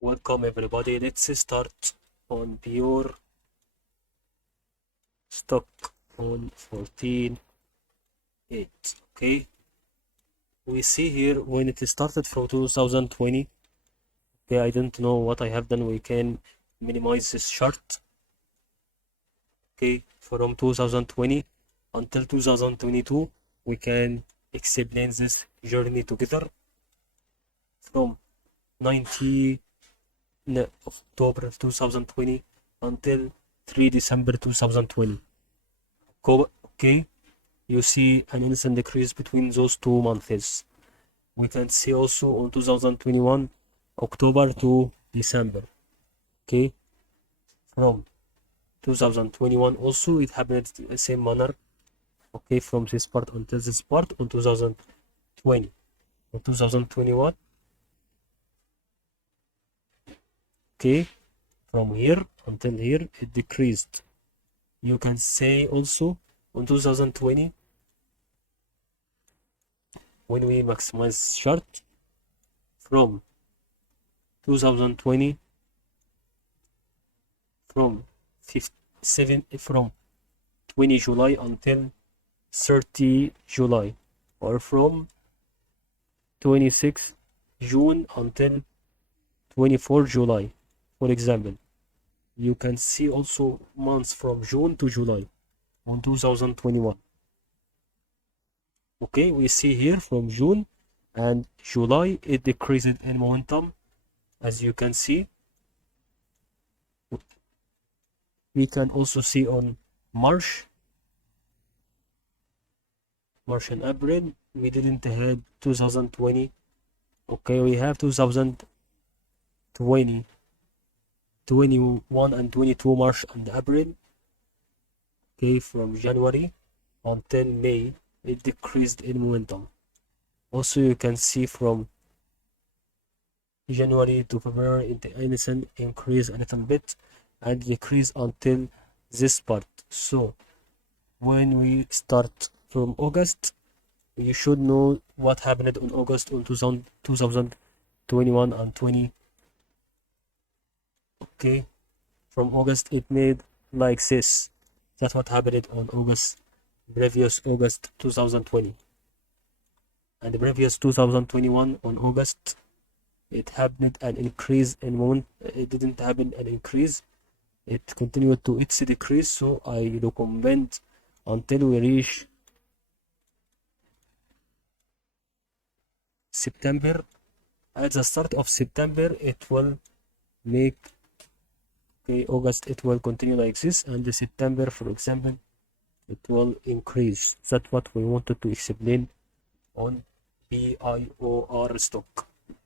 Welcome everybody. Let's start on BIOR stock on 14.8. Okay, we see here when it started from 2020. Okay, I don't know what I have done. We can minimize this chart. Okay, from 2020 until 2022, we can explain this journey together from 19 October 2020 until 3 December 2020. Okay, you see an instant decrease between those 2 months. We can see also on 2021 October to December. Okay, from 2021 also it happened in the same manner. Okay, from this part until this part on 2020. On 2021, okay, from here until here it decreased. You can say also on 2020 when we maximize chart from 2020 from 20 July until 30 July, or from 26 June until 24 July, for example. You can see also months from June to July on 2021. Okay, we see here from June and July it decreased in momentum, as you can see. We can also see on March and April we didn't have 2020. Okay, we have 2020, 21 and 22 March and April. Okay, from January until May it decreased in momentum. Also you can see from January to February it increase a little bit and decrease until this part. So when we start from August, you should know what happened on August on 2021 and 20. Okay, from August it made like this. That's what happened on August, previous August 2020. And the previous 2021 on August it happened an increase in moment. It didn't happen an increase, it continued to its decrease. So I recommend until we reach September. At the start of September it will make, okay, August it will continue like this, and the September, for example, it will increase. That's what we wanted to explain on BIOR stock.